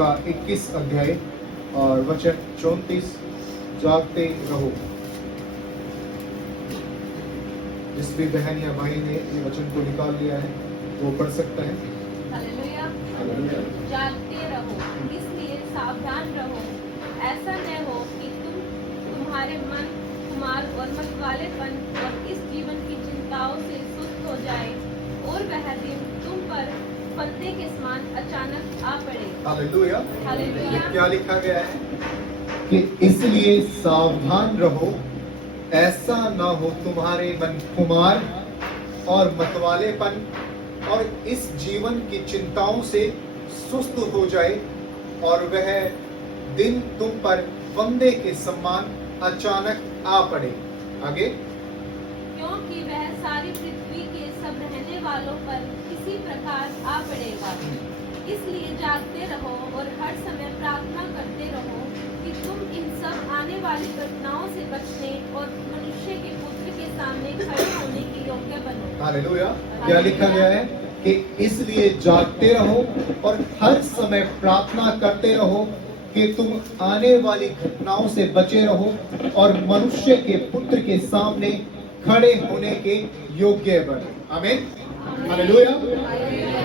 उसका 21 अध्याय और वचन 34, जागते रहो। जिस भी बहन या भाई ने ये वचन को निकाल लिया है वो पढ़ सकता है। हालेलुया। हालेलुया। जागते रहो, इसलिए सावधान रहो। ऐसा न हो कि तुम्हारे मन खुमार और मतवालेपन और इस जीवन की चिंताओं से सुस्त हो जाए और वह दिन तुम पर फंदे के समान अचानक आ पड़े। हालेलुया। हालेलुया। क्या लिखा गया है कि इसलिए सावधान रहो, ऐसा ना हो तुम्हारे मन खुमार और मतवालेपन और इस जीवन की चिंताओं से सुस्त हो जाए और वह दिन तुम पर फंदे के समान अचानक आ पड़े। आगे, क्योंकि वह सारी पृथ्वी के सब रहने वालों पर किसी प्रकार आ पड़ेगा। इसलिए जागते रहो और हर समय प्रार्थना करते रहो कि तुम इन सब आने वाली घटनाओं से बचने और मनुष्य के पुत्र के सामने खड़े होने के योग्य बनो। हालेलुया। क्या लिखा गया है कि इसलिए जागते रहो और हर समय प्रार्थना करते रहो कि तुम आने वाली घटनाओं से बचे रहो और मनुष्य के पुत्र के सामने खड़े होने के योग्य बनो। आमीन। हालेलुया।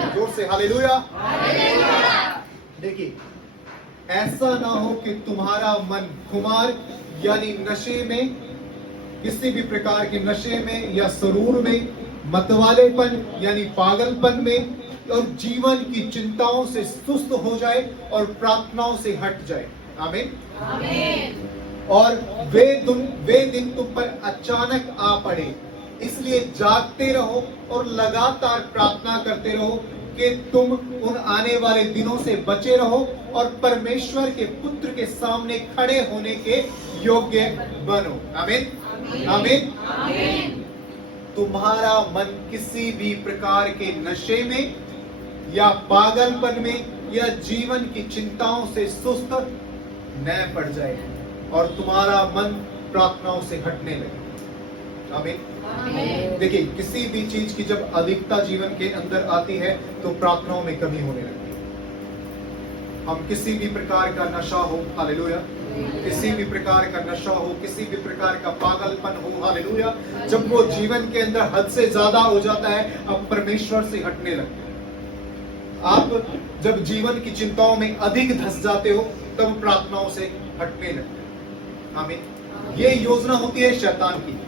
जोर से हालेलुया। देखिए, ऐसा ना हो कि तुम्हारा मन खुमार यानी नशे में, किसी भी प्रकार के नशे में या सरूर में, मतवालेपन यानी पागलपन में और जीवन की चिंताओं से सुस्त हो जाए और प्रार्थनाओं से हट जाए। आमीन। आमीन। और वे दिन तुम पर अचानक आ पड़े। इसलिए जागते रहो और लगातार प्रार्थना करते रहो कि तुम उन आने वाले दिनों से बचे रहो और परमेश्वर के पुत्र के सामने खड़े होने के योग्य बनो। आमीन। आमीन। तुम्हारा मन किसी भी प्रकार के नशे में या पागलपन में या जीवन की चिंताओं से सुस्त न पड़ जाए और तुम्हारा मन प्रार्थनाओं से हटने लगे। आमीन। देखिए, किसी भी चीज की जब अधिकता जीवन के अंदर आती है तो प्रार्थनाओं में कमी होने लगती है। हम किसी भी प्रकार का नशा हो, हालेलुया, किसी भी प्रकार का नशा हो, किसी भी प्रकार का पागलपन हो, हालेलुया, जब वो जीवन के अंदर हद से ज्यादा हो जाता है, अब परमेश्वर से हटने लगते हैं। आप जब जीवन की चिंताओं में अधिक धंस जाते हो तब प्रार्थनाओं से हटने लगते हैं। आमीन। ये योजना होती है शैतान की।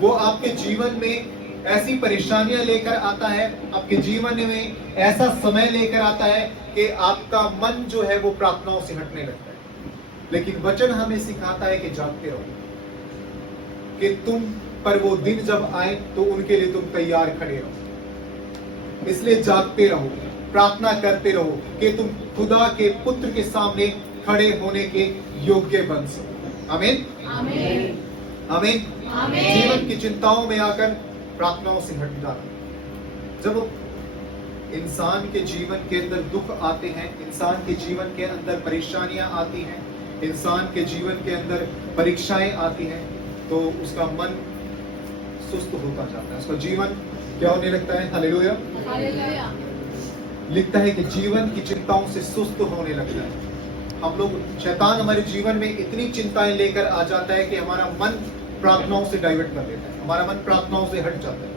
वो आपके जीवन में ऐसी परेशानियां लेकर आता है, आपके जीवन में ऐसा समय लेकर आता है कि आपका मन जो है वो प्रार्थनाओं से हटने लगता है। लेकिन वचन हमें सिखाता है कि जागते रहो, कि तुम पर वो दिन जब आए तो उनके लिए तुम तैयार खड़े रहो। इसलिए जागते रहो, प्रार्थना करते रहो कि तुम खुदा के पुत्र के सामने खड़े होने के योग्य बन सको। आमीन। आमीन। आमीन। जीवन की चिंताओं में आकर प्रार्थनाओं से हट जाना। जब इंसान के जीवन के अंदर दुख आते हैं, इंसान के जीवन के अंदर परेशानियां आती हैं, इंसान के जीवन के अंदर परीक्षाएं आती हैं, तो उसका मन सुस्त होता जाता है, उसका जीवन क्या होने लगता है? हालेलुया। हालेलुया। लिखता है कि जीवन की चिंताओं से सुस्त होने लगता है। हम लोग, शैतान हमारे जीवन में इतनी चिंताएं लेकर आ जाता है कि हमारा मन प्रार्थनाओं से डाइवर्ट कर देता है, हमारा मन प्रार्थनाओं से हट जाता है,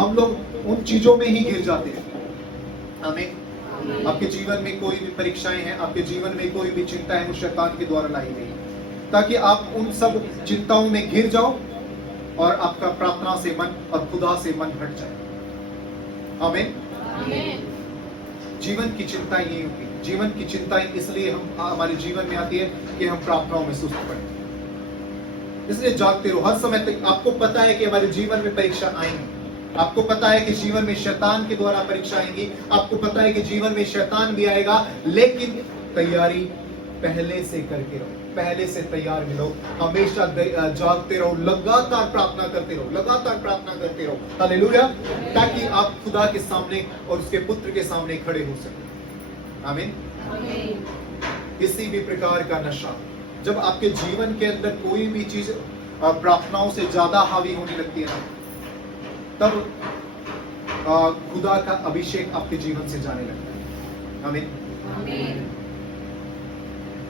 हम लोग उन चीजों में ही घिर जाते हैं। आमीन। आपके जीवन में कोई भी परीक्षाएं हैं, आपके जीवन में कोई भी चिंता है, वो शैतान के द्वारा लाई गई है ताकि आप उन सब चिंताओं में घिर जाओ और आपका प्रार्थना से मन और खुदा से मन हट जाए। आमीन। जीवन की चिंताएं यही होती है। जीवन की चिंताएं इसलिए हमारे जीवन में आती है कि हम प्रार्थनाओं में सुस्त पड़े। इसलिए जागते रहो हर समय तक। आपको पता है कि हमारे जीवन में परीक्षा आएंगी, आपको पता है कि जीवन में शैतान के द्वारा परीक्षा आएंगी, आपको पता है कि जीवन में शैतान भी आएगा, लेकिन तैयारी पहले से करके रहो, पहले से तैयार मिलो। हमेशा जागते रहो, लगातार प्रार्थना करते रहो, लगातार प्रार्थना करते रहो। हालेलुया। ताकि आप खुदा के सामने और उसके पुत्र के सामने खड़े हो सके। आमीन। किसी भी प्रकार का नशा, जब आपके जीवन के अंदर कोई भी चीज प्रार्थनाओं से ज्यादा हावी होने लगती है ना, तब खुदा का अभिषेक आपके जीवन से जाने लगता है। आमीन।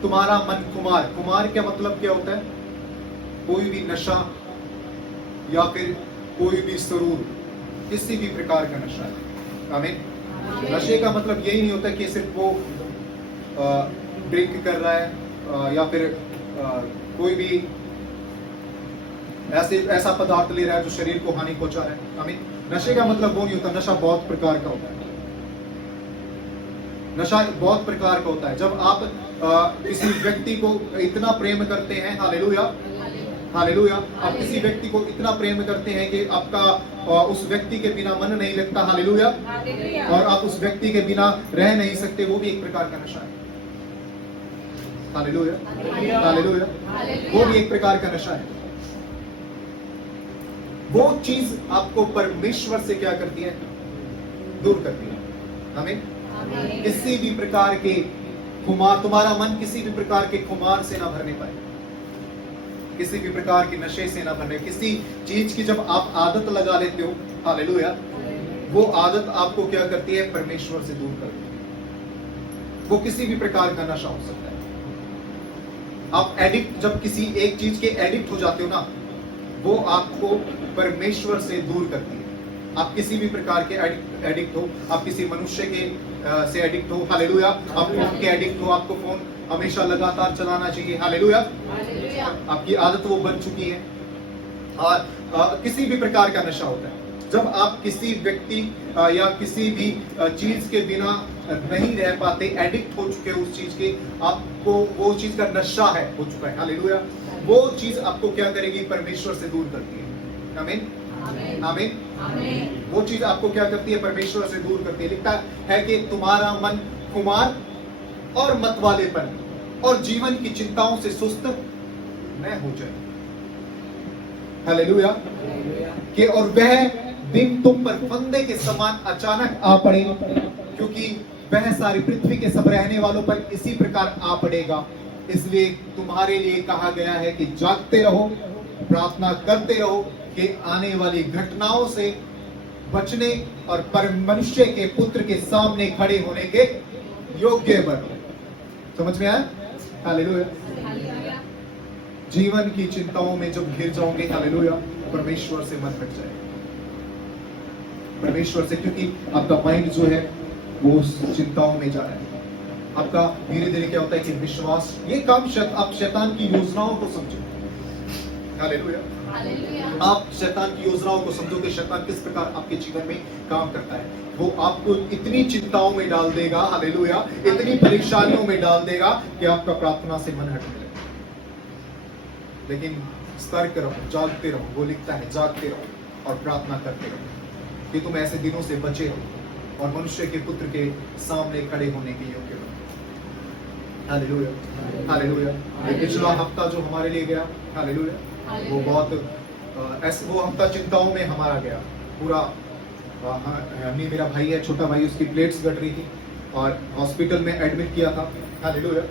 तुम्हारा मन खुमार, खुमार क्या मतलब क्या होता है? कोई भी नशा या फिर कोई भी सुरूर, किसी भी प्रकार का नशा है। आमीन। नशे का मतलब यही नहीं होता कि सिर्फ वो ड्रिंक कर रहा है या फिर कोई भी ऐसा पदार्थ ले रहा है जो शरीर को हानि पहुंचा रहा है। आमीन। नशे का मतलब वो नहीं होता। नशा बहुत प्रकार का होता है। नशा बहुत प्रकार का होता है। जब आप किसी व्यक्ति को इतना प्रेम करते हैं, हालेलुया हालेलुया, आप किसी व्यक्ति को इतना प्रेम करते हैं कि आपका उस व्यक्ति के बिना मन नहीं लगता, हालेलुया, और आप उस व्यक्ति के बिना रह नहीं सकते, वो भी एक प्रकार का नशा है। हालेलुया हालेलुया, वो भी एक प्रकार का नशा है। वो चीज आपको परमेश्वर से क्या करती है? दूर करती है। हमें किसी भी प्रकार के खुमार, तुम्हारा मन किसी भी प्रकार के खुमार से ना भरने पाए, किसी भी प्रकार के नशे से ना भरने। किसी चीज की जब आप आदत लगा लेते हो, हालेलुया, वो आदत आपको क्या करती है? परमेश्वर से दूर करती है। वो किसी भी प्रकार का नशा हो सकता है। आप एडिक्ट, जब किसी एक चीज के एडिक्ट हो जाते हो ना, वो आपको परमेश्वर से दूर करती है। आप किसी भी प्रकार के एडिक्ट हो, आप किसी मनुष्य के से एडिक्ट हो, हालेलुया, आप फोन के एडिक्ट हो, आपको फोन हमेशा लगातार चलाना चाहिए, हालेलुया, आपकी आदत वो बन चुकी है। और किसी भी प्रकार का नशा होता है। जब आप किसी व्यक्ति या किसी भी चीज के बिना नहीं रह पाते, एडिक्ट हो चुके हो उस चीज के, आपको वो चीज का नशा है, हो चुका है, हालेलुया, वो चीज आपको क्या करेगी? परमेश्वर से दूर करती है। आमीन आमीन। वो चीज आपको क्या करती है? परमेश्वर से दूर करती है। लिखता है कि तुम्हारा मन खुमार और मतवालेपन और जीवन की चिंताओं से सुस्त न हो जाए, हालेलुया, कि और वह दिन तुम पर फंदे के समान अचानक आ पड़े, क्योंकि वह सारी पृथ्वी के सब रहने वालों पर इसी प्रकार आ पड़ेगा। इसलिए तुम्हारे लिए कहा गया है कि जागते रहो, प्रार्थना करते रहो कि आने वाली घटनाओं से बचने और मनुष्य के पुत्र के सामने खड़े होने के योग्य बनो। समझ में आया? हालेलुया। जीवन की चिंताओं में जब घिर जाओगे, हालेलुया, परमेश्वर से मत हट जाए, परमेश्वर से, क्योंकि आपका माइंड जो है वो उस चिंताओं में जा रहा है। आपका धीरे धीरे क्या होता है कि विश्वास, ये काम आप शैतान की योजनाओं को समझो, हालेलुया, आप शैतान की योजनाओं को समझो कि शैतान किस प्रकार आपके जीवन में काम करता है। वो आपको इतनी चिंताओं में डाल देगा, हालेलुया, इतनी परेशानियों में डाल देगा कि आपका प्रार्थना से मन हटने लगेगा। लेकिन सतर्क रहो, जागते रहो। वो लिखता है जागते रहो और प्रार्थना करते रहो कि तुम ऐसे दिनों से बचे रहो और मनुष्य के पुत्र के सामने खड़े होने के योग्य रहो। Hallelujah hallelujah. पिछला हफ्ता जो हमारे लिए गया, हालेलुया, वो बहुत ऐसे, वो हफ्ता चिंताओं में हमारा गया पूरा। हमने, मेरा भाई है, छोटा भाई, उसकी प्लेट्स घट रही थी और हॉस्पिटल में एडमिट किया था, हालेलुया।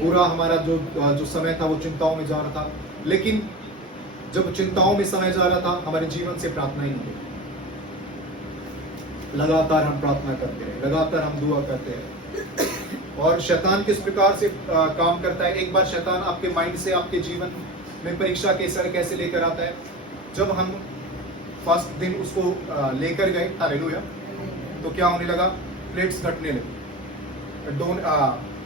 पूरा हमारा जो समय था वो चिंताओं में जा रहा था। लेकिन जब चिंताओं में समय जा रहा था, हमारे जीवन से प्रार्थना ही नहीं हुई। लगातार हम प्रार्थना करते रहे, लगातार हम दुआ करते रहे। और शैतान किस प्रकार से काम करता है? एक बार शैतान आपके माइंड से आपके जीवन में परीक्षा के सर कैसे लेकर आता है? जब हम फर्स्ट दिन उसको लेकर गए, हालेलुया, तो क्या होने लगा? प्लेट्स घटने लगी।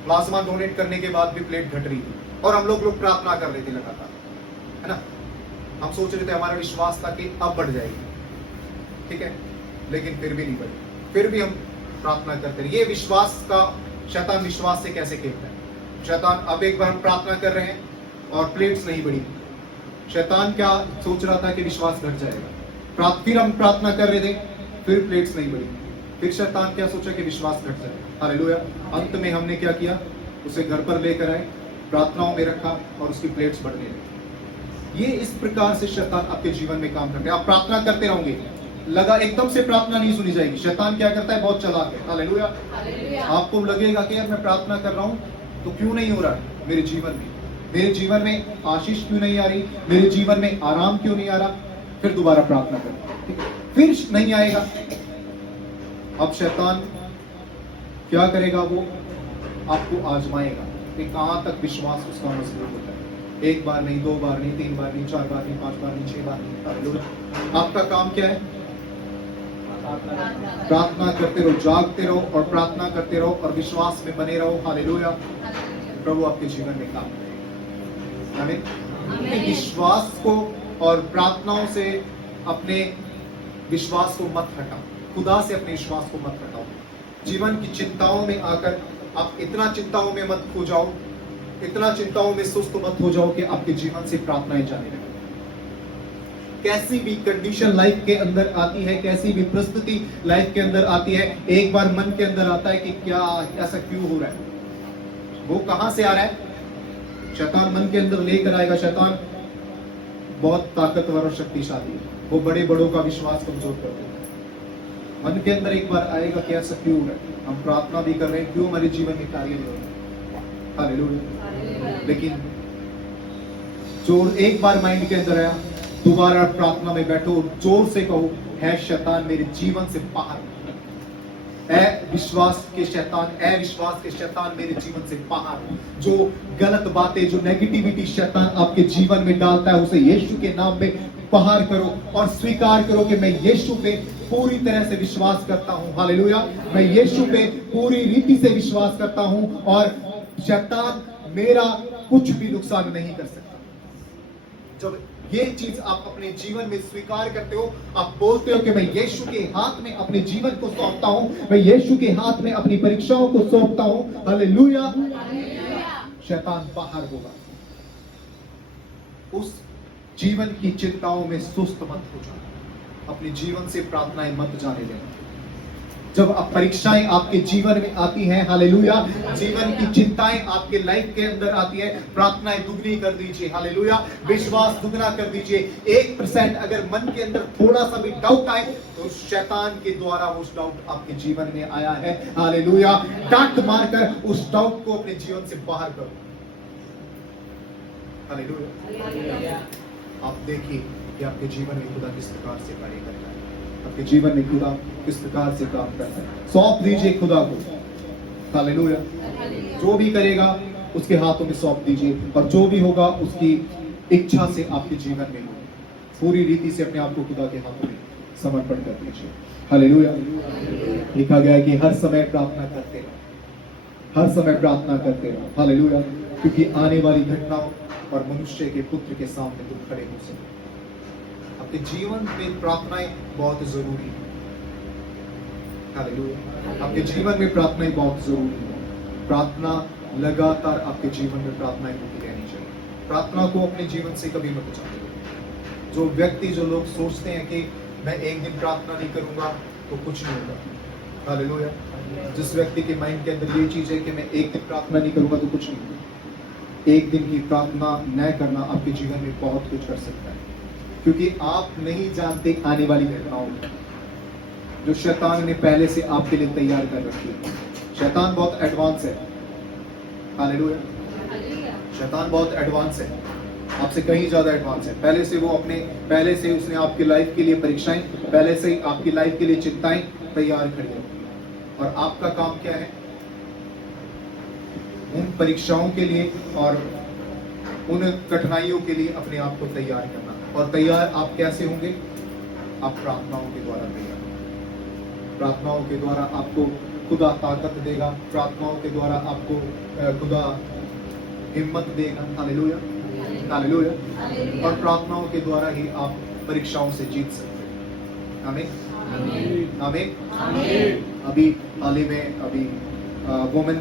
प्लाज्मा डोनेट करने के बाद भी प्लेट घट रही थी और हम लोग प्रार्थना कर रहे थे लगातार, है ना। हम सोच रहे थे, हमारा विश्वास था कि अब बढ़ जाएगी, ठीक है, लेकिन फिर भी नहीं बढ़ी। फिर भी हम प्रार्थना करते रहे। ये विश्वास का, शैतान विश्वास से कैसे खेलता है? शैतान, अब एक बार हम प्रार्थना कर रहे हैं और प्लेट्स नहीं बढ़ी, शैतान क्या सोच रहा था कि विश्वास घट जाएगा। फिर हम प्रार्थना कर रहे थे, फिर प्लेट्स नहीं बढ़ी, फिर शैतान क्या सोचा कि विश्वास घट जाएगा, हालेलुया। अंत में हमने क्या किया? उसे घर पर लेकर आए, प्रार्थनाओं में रखा और उसकी प्लेट्स बढ़ने लगी। ये इस प्रकार से शैतान आपके जीवन में काम करते हैं। आप प्रार्थना करते रहोगे, लगा एकदम से प्रार्थना नहीं सुनी जाएगी। शैतान क्या करता है? बहुत चालाक है, हालेलुया। आपको लगेगा कि यार मैं प्रार्थना कर रहा हूँ तो क्यों नहीं हो रहा है मेरे जीवन में, मेरे जीवन में आशीष क्यों नहीं आ रही, मेरे जीवन में आराम क्यों नहीं आ रहा। फिर दोबारा प्रार्थना करो, फिर नहीं आएगा। अब शैतान क्या करेगा? वो आपको आजमाएगा। कि कहाँ तक विश्वास उसका मजबूत होता है। एक बार नहीं, 2 बार नहीं, 3 बार नहीं, 4 बार नहीं, 5 बार नहीं, 6 बार नहीं। हालेलुया। आपका काम क्या है? प्रार्थना करते रहो, जागते रहो और प्रार्थना करते रहो और विश्वास में बने रहो। हालेलुया। प्रभु आपके जीवन में काम करेगा। आमीन। विश्वास को और प्रार्थनाओं से अपने विश्वास को मत हटाओ, खुदा से अपने विश्वास को मत हटाओ। जीवन की चिंताओं में आकर आप इतना चिंताओं में मत खो जाओ, इतना चिंताओं में सुस्त मत हो जाओ कि आपके जीवन से प्रार्थनाएं जाने लगे। कैसी भी कंडीशन लाइफ के अंदर आती है, कैसी भी परिस्थिति लाइफ के अंदर आती है, एक बार मन के अंदर आता है कि क्या ऐसा क्यों हो रहा है। वो कहां से आ रहा है? शैतान मन के अंदर लेकर आएगा। शैतान बहुत ताकतवर और शक्तिशाली है, वो बड़े बड़ों का विश्वास कमजोर कर देता है। मन के अंदर एक बार आएगा कि ऐसा क्यों हो रहा है, हम प्रार्थना भी कर रहे हैं, क्यों हमारे जीवन में कार्य नहीं हो रहा। हालेलुया। लेकिन जो एक बार माइंड के अंदर आया, दोबारा प्रार्थना में बैठो, जोर से कहो, है शैतान मेरे जीवन से बाहर, विश्वास के शैतान मेरे जीवन से बाहर। जो गलत बातें, जो नेगेटिविटी शैतान आपके जीवन में डालता है, उसे यीशु के नाम में बाहर करो और स्वीकार करो कि मैं यीशु पे पूरी तरह से विश्वास करता हूं। हालेलुया। मैं यीशु पे पूरी रीति से विश्वास करता हूं और शैतान मेरा कुछ भी नुकसान नहीं कर सकता। जब ये चीज आप अपने जीवन में स्वीकार करते हो, आप बोलते हो कि मैं यीशु के हाथ में अपने जीवन को सौंपता हूं, मैं यीशु के हाथ में अपनी परीक्षाओं को सौंपता हूं। हालेलुया। शैतान बाहर होगा। उस जीवन की चिंताओं में सुस्त मत हो जाओ, अपने जीवन से प्रार्थनाएं मत जाने देना। जब अब परीक्षाएं आपके जीवन में आती हैं, हालेलुया, जीवन की चिंताएं आपके लाइफ के अंदर आती है, प्रार्थनाएं दुगनी कर दीजिए। हालेलुया। विश्वास दुगना कर दीजिए। 1% अगर मन के अंदर थोड़ा सा भी डाउट आए तो शैतान के द्वारा उस डाउट आपके जीवन में आया है। हालेलुया। डांट मारकर उस डाउट को अपने जीवन से बाहर करो। हालेलुया। आप देखिए कि आपके जीवन में खुदा किस प्रकार से कार्य करता है, आपके जीवन में खुदा किस प्रकार से काम करता है। सौंप दीजिए खुदा को। हालेलुया। जो भी करेगा उसके हाथों में सौंप दीजिए और जो भी होगा उसकी इच्छा से आपके जीवन में होगा। पूरी रीति से अपने आप को खुदा के हाथों में समर्पण कर दीजिए। हालेलुया। लिखा गया है कि हर समय प्रार्थना करते रहो, हर समय प्रार्थना करते रहो। हालेलुया। क्योंकि आने वाली घटनाओं और मनुष्य के पुत्र के सामने तुम खड़े हो सकते। आपके जीवन में प्रार्थनाएं बहुत जरूरी है। हालेलुया। आपके जीवन में प्रार्थनाएं बहुत जरूरी है। प्रार्थना लगातार आपके जीवन में प्रार्थनाएं होती रहनी चाहिए। प्रार्थना को अपने जीवन से कभी मत बचाइए। जो व्यक्ति, जो लोग सोचते हैं कि मैं एक दिन प्रार्थना नहीं करूंगा तो कुछ नहीं होगा। हालेलुया। जिस व्यक्ति के माइंड के अंदर ये चीज है कि मैं एक दिन प्रार्थना नहीं करूंगा तो कुछ नहीं होगा, एक दिन की प्रार्थना न करना आपके जीवन में बहुत कुछ कर सकता है। क्योंकि आप नहीं जानते आने वाली घटनाओं को जो शैतान ने पहले से आपके लिए तैयार कर रखी है। शैतान बहुत एडवांस है। हालेलुया। शैतान बहुत एडवांस है, आपसे कहीं ज्यादा एडवांस है। पहले से उसने आपकी लाइफ के लिए परीक्षाएं, पहले से ही आपकी लाइफ के लिए चिंताएं तैयार कर ली। और आपका काम क्या है? उन परीक्षाओं के लिए और उन कठिनाइयों के लिए अपने आप को तैयार करना। और तैयार आप कैसे होंगे? आप प्रार्थनाओं के द्वारा तैयार। प्रार्थनाओं के द्वारा आपको खुदा ताकत देगा, प्रार्थनाओं के द्वारा आपको खुदा हिम्मत देगा। हालेलुया। हालेलुया। और प्रार्थनाओं के द्वारा ही आप परीक्षाओं से जीत सकते हैं। आमीन। आमीन। अभी हाल ही में अभी वुमेन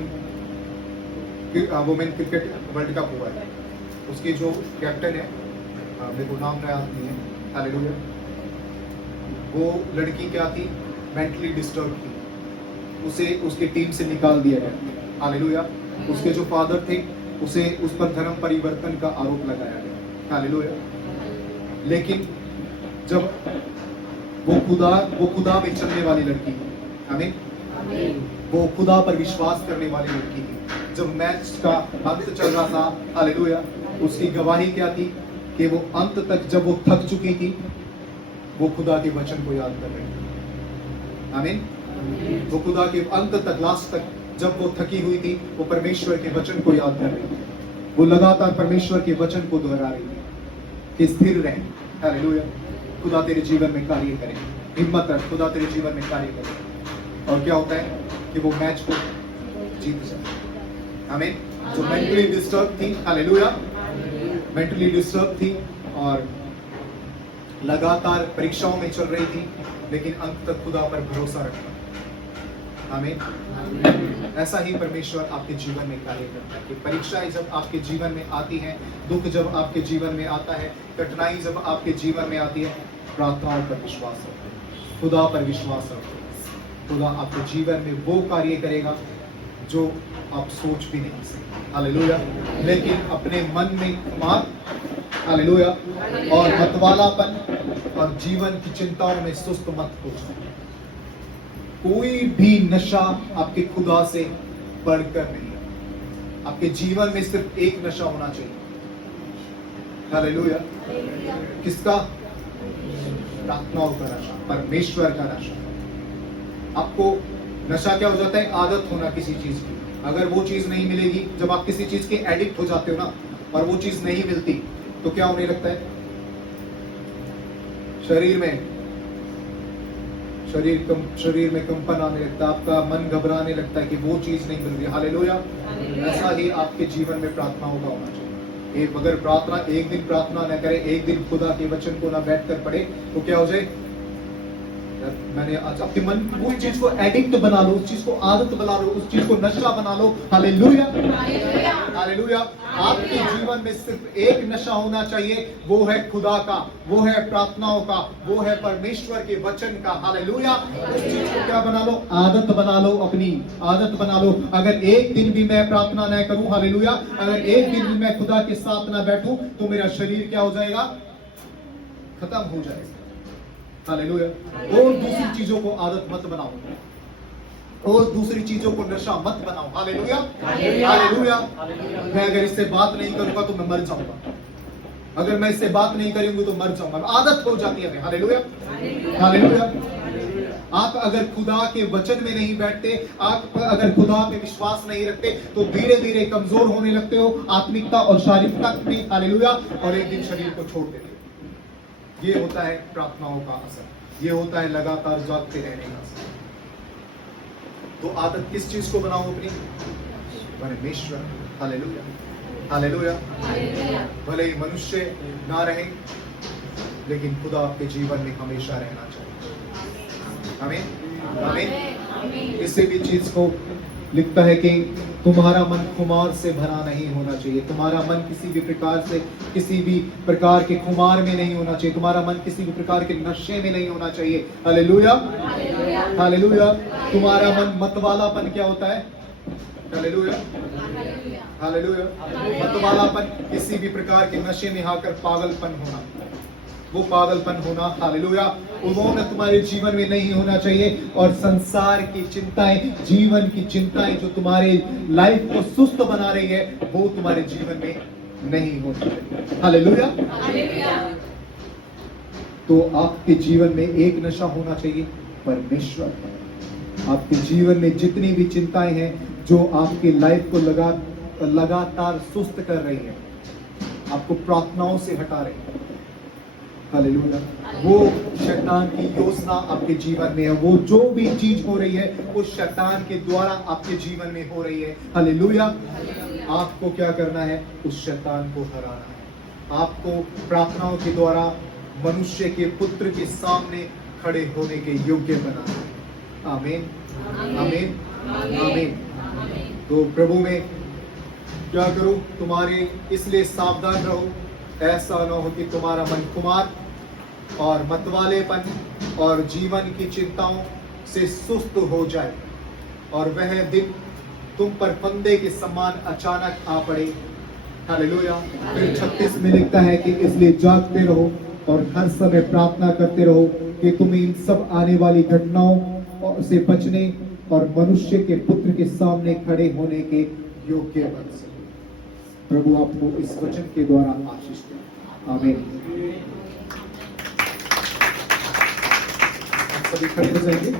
क्रिकेट वर्ल्ड कप हुआ है। उसकी जो कैप्टन है, मेरे को नाम याद नहीं है। हालेलुया। वो लड़की क्या थी? मेंटली डिस्टर्ब थी। उसे उसकी टीम से निकाल दिया गया। हालेलुया। उसके जो फादर थे उसे उस पर धर्म परिवर्तन का आरोप लगाया गया। हालेलुया। लेकिन जब वो खुदा में चलने वाली लड़की थी, आमीन, वो खुदा पर विश्वास करने वाली लड़की थी। जब मैच का अंत चल रहा था, हालेलुया, उसकी गवाही क्या थी कि वो अंत तक, जब वो थक चुकी थी, वो खुदा के वचन को याद कर रही थी। आमीन। वो खुदा के अंत तक, लास्ट तक जब वो थकी हुई थी, वो परमेश्वर के वचन को याद कर रही थी। वो लगातार परमेश्वर के वचन को दोहरा रही थी कि स्थिर रहे। हालेलुया। खुदा तेरे जीवन में कार्य करे, हिम्मत रख, खुदा तेरे जीवन में कार्य करे। और क्या होता है कि वो मैच को जीत जाए। आमीन। जो मेंटली डिस्टर्ब थी, हालेलुया, मेंटली डिस्टर्ब थी और लगातार परीक्षाओं में चल रही थी, लेकिन अंत तक खुदा पर भरोसा रखा। आमीन। ऐसा ही परमेश्वर आपके जीवन में कार्य करता है कि परीक्षाएं जब आपके जीवन में आती हैं, दुख जब आपके जीवन में आता है, कठिनाई जब आपके जीवन में आती है, प्रार्थनाओं पर विश्वास रखो, खुदा पर विश्वास रखो। खुदा आपके जीवन में वो कार्य करेगा जो आप सोच भी नहीं सकते। हालेलुया। लेकिन अपने मन में खुमार, हालेलुया, और मतवालापन और जीवन की चिंताओं में सुस्त मत हो जाओ। कोई भी नशा आपके खुदा से बढ़कर नहीं है। आपके जीवन में सिर्फ एक नशा होना चाहिए। हालेलुया। किसका? प्रार्थनाओं का नशा, परमेश्वर का नशा। आपको नशा क्या हो जाता है? आदत होना किसी चीज की। अगर वो चीज नहीं मिलेगी, जब आप किसी चीज के एडिक्ट हो जाते हो ना, और वो चीज नहीं मिलती, तो क्या होने लगता है? शरीर में कंपन आने लगता है, आपका मन घबराने लगता है कि वो चीज नहीं मिल रही। हालेलुया। ऐसा ही आपके जीवन में प्रार्थनाओं का होना चाहिए। अगर प्रार्थना, एक दिन प्रार्थना न करे, एक दिन खुदा के वचन को ना बैठ कर पढ़े, तो क्या हो जाए? मैंने आज आपके मन उस चीज को एडिक्ट बना लो, उस चीज को आदत बना लो, उस चीज को नशा बना लो। हालेलुया। हालेलुया। आपके जीवन में सिर्फ एक नशा होना चाहिए, वो है खुदा का, वो है प्रार्थनाओं का, वो है परमेश्वर के वचन का। हालेलुया। उस चीज को क्या बना लो? आदत बना लो, अपनी आदत बना लो। अगर एक दिन भी मैं प्रार्थना न करूं, हालेलुया, अगर एक दिन भी मैं खुदा के साथ ना बैठूं, तो मेरा शरीर क्या हो जाएगा? खत्म हो जाएगा। हालेलुया। और दूसरी चीजों को आदत मत बनाओ, और दूसरी चीजों को नशा मत बनाओ। हालेलुया। हालेलुया। मैं अगर इससे बात नहीं करूंगा तो मैं मर जाऊंगा, अगर मैं इससे बात नहीं करूंगी तो मर जाऊंगा। आदत हो जाती है। हालेलुया। हालेलुया। आप अगर खुदा के वचन में नहीं बैठते, आप अगर खुदा पे विश्वास नहीं रखते, तो धीरे धीरे कमजोर होने लगते हो आत्मिकता और शारीरिकता में। हालेलुया। और एक दिन शरीर को छोड़ देते हो। ये होता है प्रार्थनाओं का असर, ये होता है लगातार जागते रहने का असर। तो आदत किस चीज को बनाओ? अपनी परमेश्वर। हालेलुया। हालेलुया। भले ही मनुष्य ना रहे, लेकिन खुदा आपके जीवन में हमेशा रहना चाहिए। आमीन। आमीन। किसी भी चीज को लिखता है कि तुम्हारा मन खुमार से भरा नहीं होना चाहिए। तुम्हारा मन किसी भी प्रकार के खुमार में नहीं होना चाहिए। तुम्हारा मन किसी भी प्रकार के नशे में नहीं होना चाहिए। हालेलुया। हालेलुया। तुम्हारा मन मतवालापन क्या होता है? हालेलुया। हालेलुया। मतवालापन किसी भी प्रकार के नशे में आकर पागलपन होना, वो पागलपन होना। हालेलुया। वो न तुम्हारे जीवन में नहीं होना चाहिए। और संसार की चिंताएं, जीवन की चिंताएं जो तुम्हारे लाइफ को सुस्त बना रही है, वो तुम्हारे जीवन में नहीं होनी चाहिए। हालेलुया। तो आपके जीवन में एक नशा होना चाहिए, परमेश्वर। आपके जीवन में जितनी भी चिंताएं हैं जो आपकी लाइफ को लगातार सुस्त कर रही है, आपको प्रार्थनाओं से हटा रही है। हालेलुया। वो शैतान की योजना आपके जीवन में है। वो जो भी चीज हो रही है, वो शैतान के द्वारा आपके जीवन में हो रही है। हालेलुया। आपको क्या करना है? उस शैतान को हराना है। आपको प्रार्थनाओं के द्वारा मनुष्य के पुत्र के सामने खड़े होने के योग्य बनाना है। आमीन। आमीन। आमीन। तो प्रभु में क्या करो? तुम्हारे इसलिए सावधान रहो, ऐसा न हो कि तुम्हारा मन खुमार और मतवालेपन और जीवन की चिंताओं से सुस्त हो जाए, और वह दिन तुम पर फंदे के समान अचानक आ पड़े। हालेलुया। फिर 36 में लिखता है कि इसलिए जागते रहो और हर समय प्रार्थना करते रहो कि तुम इन सब आने वाली घटनाओं से बचने और मनुष्य के पुत्र के सामने खड़े होने के योग्य बन सके। प्रभु आपको इस वचन के द्वारा आशीष दे। आमीन। सभी खड़े हो जाएंगे।